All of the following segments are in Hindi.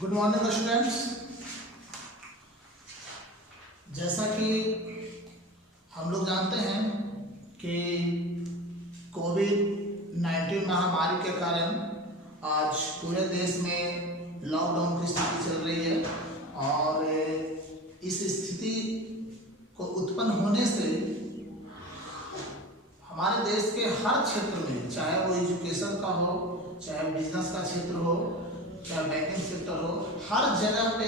Good morning students. जैसा कि हम लोग जानते हैं कि कोविड-19 महामारी के कारण आज पूरे देश में लॉकडाउन की स्थिति चल रही है और इस स्थिति को उत्पन्न होने से हमारे देश के हर क्षेत्र में, चाहे वो एजुकेशन का हो, चाहे बिजनेस का क्षेत्र हो, चाहे बैंकिंग सेक्टर हो, हर जगह पे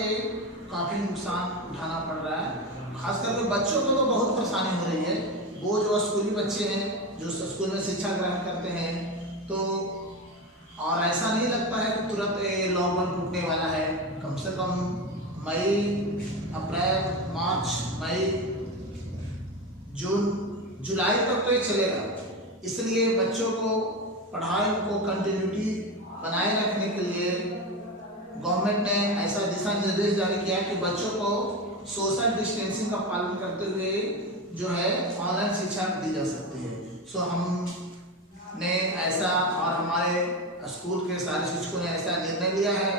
काफ़ी नुकसान उठाना पड़ रहा है। खास करके बच्चों को तो बहुत परेशानी हो रही है। वो जो स्कूली बच्चे हैं जो स्कूल में शिक्षा ग्रहण करते हैं, तो और ऐसा नहीं लगता है कि तुरंत लॉकडाउन टूटने वाला है। कम से कम मई, अप्रैल, मार्च, मई, जून, जुलाई तक तो ये चलेगा। इसलिए बच्चों को पढ़ाई को कंटिन्यूटी बनाए रखने के लिए गवर्नमेंट ने ऐसा दिशा निर्देश जारी किया कि बच्चों को सोशल डिस्टेंसिंग का पालन करते हुए जो है ऑनलाइन शिक्षा दी जा सकती है। सो हमने ऐसा और हमारे स्कूल के सारे शिक्षकों ने ऐसा निर्णय लिया है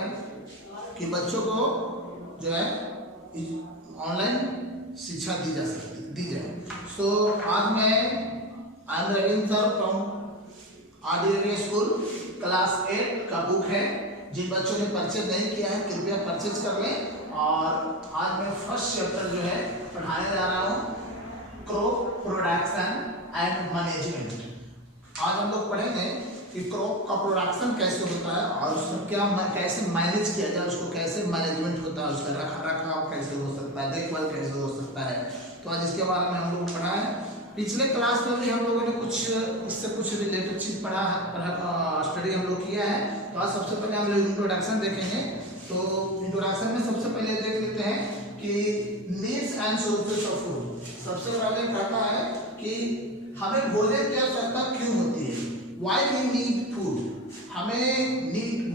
कि बच्चों को जो है ऑनलाइन शिक्षा दी जाए। सो आज मैं I am Ravindra sir from RDA school class 8 का बुक है। जिन बच्चों ने परचेज नहीं किया है कृपया परचेज कर लें। और आज मैं फर्स्ट चैप्टर जो है पढ़ाने जा रहा हूँ, क्रॉप प्रोडक्शन एंड मैनेजमेंट। आज हम लोग पढ़ेंगे कि क्रॉप का प्रोडक्शन कैसे होता है और उसको कैसे मैनेज किया जाए, उसको कैसे मैनेजमेंट होता है, उसका रखरखाव कैसे हो सकता है, देखभाल कैसे हो सकता है। तो आज इसके बारे में हम लोग पढ़ा है। पिछले क्लास में भी हम लोगों ने इससे कुछ रिलेटेड चीज़ स्टडी हम लोग किया है। तो आज सबसे पहले हम लोग इंट्रोडक्शन देखेंगे। तो इंट्रोडक्शन में सबसे पहले देख लेते हैं कि needs and sources of food. सबसे पहले कहता है कि हमें भोजन की आवश्यकता क्यों होती है, वाई वी नीड फूड, हमें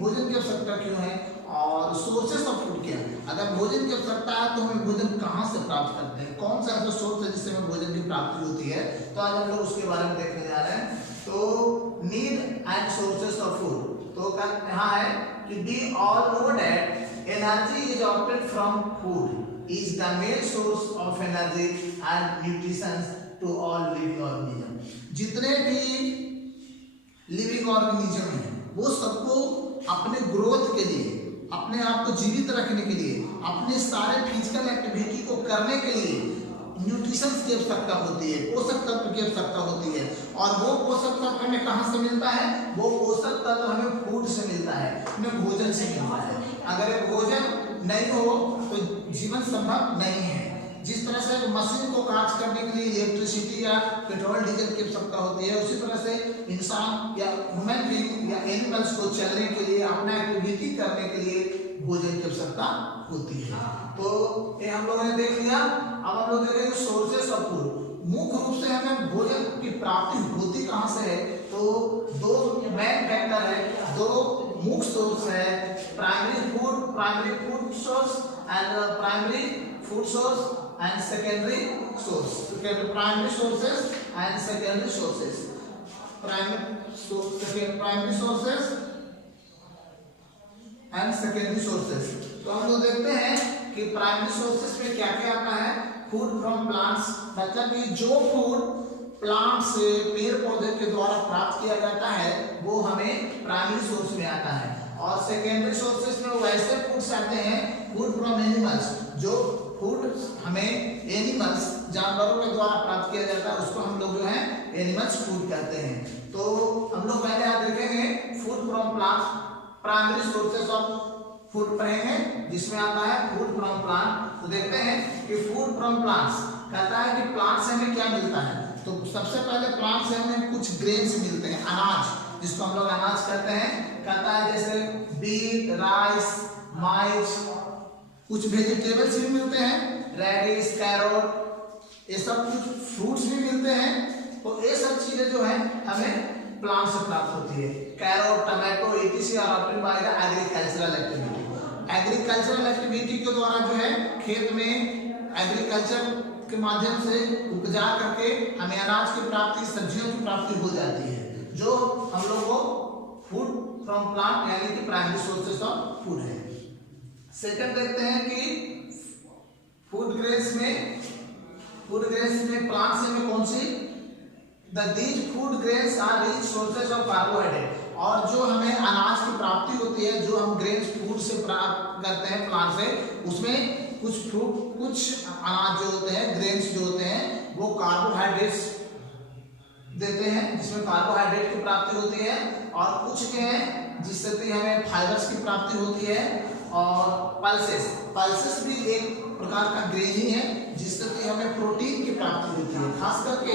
भोजन की आवश्यकता क्यों है, और सोर्सेस ऑफ फूड क्या है। अगर भोजन की आवश्यकता है तो हमें भोजन कहाँ से प्राप्त करते हैं, कौन सा ऐसा सोर्स है जिससे हमें भोजन की प्राप्ति होती है। तो आज हम लोग उसके बारे में देखने जा रहे हैं। तो need and sources of food, तो यहाँ है कि we all know that energy is obtained from food is the main source of energy and nutrition to all living organism. जितने भी लिविंग ऑर्गेनिज्म हैं वो सबको अपने ग्रोथ के लिए, अपने आप को जीवित रखने के लिए, अपने सारे फिजिकल एक्टिविटी को करने के लिए न्यूट्रिशन की आवश्यकता होती है, पोषक तत्व की आवश्यकता होती है। और वो पोषक तत्व हमें कहाँ से मिलता है, वो पोषक तत्व हमें फूड से मिलता है, हमें भोजन से मिलता है। अगर ये भोजन नहीं हो तो जीवन संभव नहीं है। जिस तरह से मशीन को कार्य करने के लिए इलेक्ट्रिसिटी या पेट्रोल डीजल की आवश्यकता होती है, उसी तरह से इंसान या ह्यूमन बीइंग या एनिमल्स को चलने के लिए, अपना एक्टिविटी करने के लिए भोजन की आवश्यकता होती है। तो ये हम लोगों ने देख लिया। अब हम लोग देखेंगे सोर्सेस ऑफ फूड। मुख्य रूप से हमें भोजन की प्राप्ति होती कहाँ से है, तो दो मेन फैक्टर है, दो मुख्य सोर्स है, primary food source and primary food source and secondary source. Primary sources and secondary sources. Primary sources and secondary sources. तो हम लोग देखते हैं कि प्राइमरी सोर्सेस में क्या क्या आता है। फूड फ्रॉम प्लांट्स, मतलब कि जो फूड प्लांट से, पेड़ पौधे के द्वारा प्राप्त किया जाता है वो हमें प्राइमरी सोर्स में आता है। और सेकेंडरी सोर्सेस में वैसे फूड्स आते हैं, फूड फ्रॉम एनिमल्स, जो फूड हमें एनिमल्स, जानवरों के द्वारा प्राप्त किया जाता है, उसको हम लोग जो है एनिमल्स फूड कहते हैं। तो हम लोग पहले यहाँ देखेंगे food from plants, primary sources of food पढ़ेंगे जिसमें आता है फूड फ्रॉम प्लांट। तो देखते हैं कि फूड फ्रॉम प्लांट्स कहता है कि प्लांट से हमें क्या मिलता है। तो सबसे पहले प्लांट से हमें कुछ ग्रेन्स मिलते हैं, अनाज, जिसको हम लोग अनाज कहते हैं। कहता है जैसे बीट, राइस, माइज, कुछ वेजिटेबल्स भी मिलते हैं, रेडिश, कैरोट, ये सब कुछ फ्रूट्स भी मिलते हैं। तो ये सब चीजें जो है हमें प्लांट से प्राप्त होती है। Carrot, tomato, etc are obtained by the agricultural activity. Agricultural activity के द्वारा जो है खेत में एग्रीकल्चर के माध्यम से उपजा करके हमें अनाज की प्राप्ति, सब्जियों की प्राप्ति हो जाती है, जो हम लोग को फूड फ्रॉम प्लांट यानी कि प्राइमरी सोर्सेस ऑफ फूड है। सेकंड देखते हैं कि फूड ग्रेन्स में प्लांट्स में कौन सी these food grains are rich sources of carbohydrate. और जो हमें अनाज की प्राप्ति होती है, जो हम ग्रेन्स फूड से प्राप्त करते हैं प्लांट से, उसमें कुछ अनाज जो होते हैं, ग्रेन्स जो होते हैं, वो कार्बोहाइड्रेट्स देते हैं, जिसमें कार्बोहाइड्रेट की प्राप्ति होती है। और कुछ के हैं जिससे हमें फाइबर्स की प्राप्ति होती है। और पल्सेस भी एक प्रकार का ग्रेन ही है जिससे हमें प्रोटीन की प्राप्ति होती है। खास करके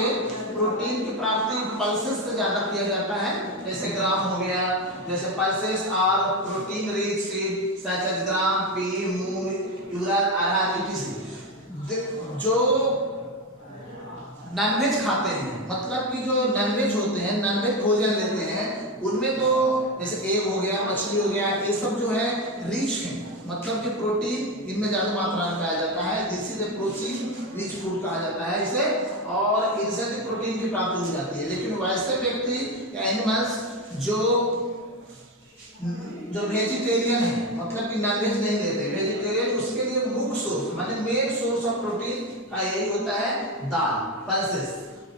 प्रोटीन की प्राप्ति पल्सेस से ज्यादा किया जाता है, जैसे ग्राम हो गया। जैसे pulses are protein rich seed such as gram, pea, moong, urad, arhar, etc। जो नॉनवेज खाते हैं, मतलब कि जो नॉनवेज होते हैं, नॉनवेज भोजन लेते हैं, उनमें तो जैसे एग हो गया, मछली हो गया, ये सब जो है रिच है, मतलब कि प्रोटीन इनमें ज्यादा मात्रा में पाया जाता है। This is a protein rich food कहा जाता है इसे, और इनसे भी प्रोटीन की प्राप्ति हो जाती है। लेकिन वैसे व्यक्ति या एनिमल्स जो वेजिटेरियन है, मतलब कि नॉनवेज नहीं लेते, वेजिटेरियन, उसके लिए मुख्य सोर्स माने मेन सोर्स ऑफ प्रोटीन का यही होता है दाल, पल्सेस,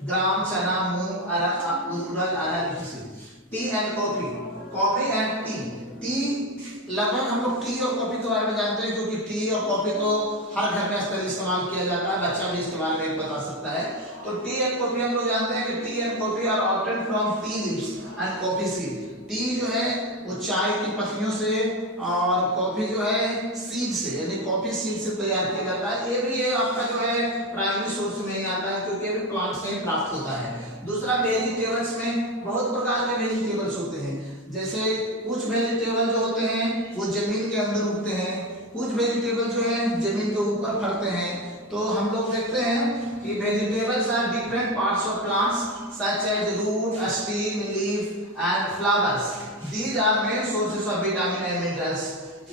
ग्राम, चना, मूंग, उड़द, अरहर, tea and coffee and tea. लगभग हम लोग टी और कॉफी के बारे में जानते हैं, क्योंकि टी और कॉफी तो हर घर में इस्तेमाल किया जाता है, बच्चा भी इस्तेमाल नहीं बता सकता है। तो टी एंड कॉफी हम लोग जानते हैं कि tea and coffee are obtained from tea leaves and coffee seed. Tea जो है वो चाय की पत्तियों से, और कॉफी जो है सीड से, यानी कॉफी सीड से तैयार किया जाता है। ये भी आपका जो है प्राइमरी सोर्स में ही आता है, क्योंकि ये भी प्लांट से ही प्राप्त होता है। दूसरा, वेजिटेबल्स में बहुत प्रकार के वेजिटेबल्स होते हैं। जैसे कुछ वेजिटेबल जो होते हैं वो जमीन के अंदर उगते हैं, कुछ वेजिटेबल जो है जमीन के ऊपर फलते हैं। तो हम लोग देखते हैं कि vegetables are different parts of plants such as root, stem, leaf and flowers. These are main sources of vitamin and minerals.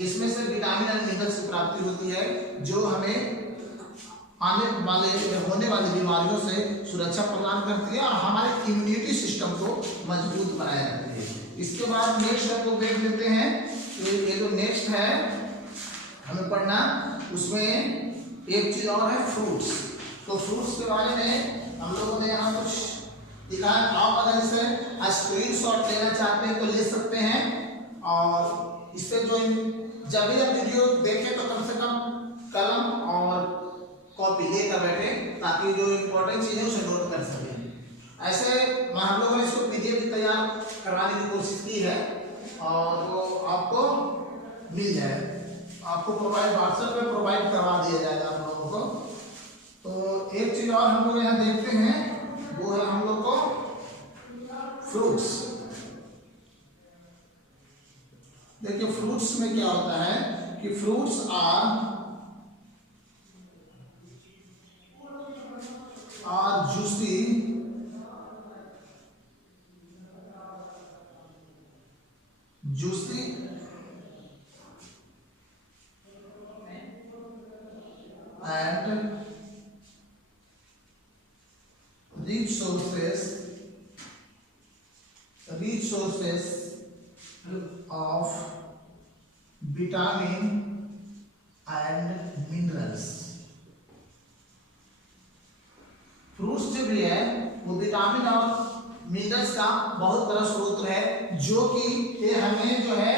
इसमें से विटामिन एंड मिनरल्स की प्राप्ति होती है, जो हमें होने वाली बीमारियों से सुरक्षा प्रदान करती है और हमारे इम्यूनिटी सिस्टम को मजबूत बनाया जाती है। इसके बाद नेक्स्ट हम लोग देख लेते हैं, तो ये जो नेक्स्ट है हमें पढ़ना, उसमें एक चीज और है फ्रूट्स। तो फ्रूट्स के बारे में हम लोगों ने यहाँ कुछ दिखा है। आप अगर इसे स्क्रीनशॉट लेना चाहते हैं तो ले सकते हैं, और इससे जो जब भी आप वीडियो देखें तो कम से कम कलम और कॉपी लेकर बैठे, ताकि जो इम्पोर्टेंट चीजें उसे नोट कर सकें। ऐसे हम लोगों ने इसको पीडीएफ भी तैयार करवाने की कोशिश की है, और वो आपको मिल जाए, आपको व्हाट्सएप पे प्रोवाइड करवा दिया जाएगा आप लोगों को। तो एक चीज और हम लोग यहाँ देखते हैं, वो है हम लोग को फ्रूट्स। देखिए फ्रूट्स में क्या होता है कि fruits are juicy and rich sources of vitamin and minerals। Fruits जो भी है वो विटामिन और मिनरल्स का बहुत बड़ा स्रोत है, जो कि ये हमें जो है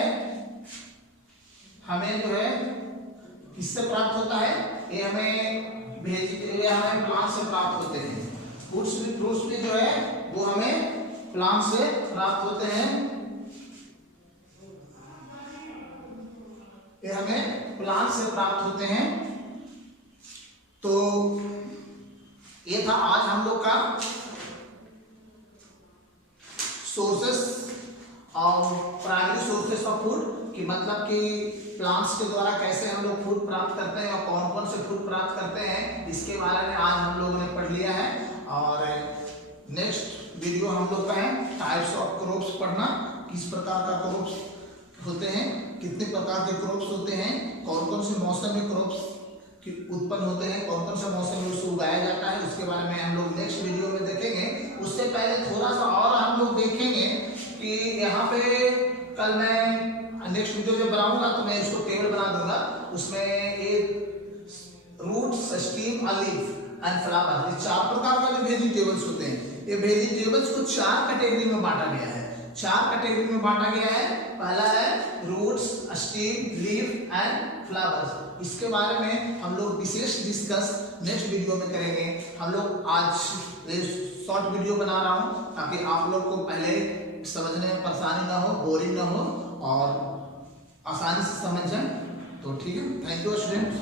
किससे प्राप्त होता है? ये हमें प्लांट से प्राप्त होते हैं। फ्रूट्स भी जो है वो हमें प्लांट से प्राप्त होते हैं, ये हमें प्लांट से प्राप्त होते हैं। तो ये था आज हम लोग का सोर्सेस और प्राइमरी सोर्सेस ऑफ फूड, कि मतलब कि प्लांट्स के द्वारा कैसे हम लोग फूड प्राप्त करते हैं और कौन कौन से फूड प्राप्त करते हैं, इसके बारे में आज हम लोगों ने पढ़ लिया है। और नेक्स्ट वीडियो हम लोग का है टाइप्स ऑफ क्रॉप्स पढ़ना, किस प्रकार का क्रॉप्स होते हैं, कितने प्रकार के क्रॉप्स होते हैं, कौन कौन से मौसम में क्रॉप्स उत्पन्न होते हैं, कौन कौन सा मौसम में उसको उगाया जाता है, उसके बारे में हम लोग नेक्स्ट वीडियो में देखेंगे। उससे पहले थोड़ा सा और हम लोग देखेंगे कि यहाँ पे कल मैं नेक्स्ट वीडियो जब बनाऊंगा तो मैं इसको टेबल बना दूंगा, नीम, अ लीफ एंड फ्लावर। ये 4 प्रकार का जो वेजिटेबल्स होते हैं, ये वेजिटेबल्स को 4 कैटेगरी में बांटा गया है। 4 कैटेगरी में बांटा गया है। पहला है roots, stem, leaf and flowers. इसके बारे में हम लोग विशेष डिस्कस नेक्स्ट वीडियो में करेंगे। हम लोग आज शॉर्ट वीडियो बना रहा हूं ताकि आप लोग को पहले समझने में परेशानी ना हो, बोरिंग ना हो और आसानी से समझ जाए। तो ठीक है, थैंक यू स्टूडेंट्स।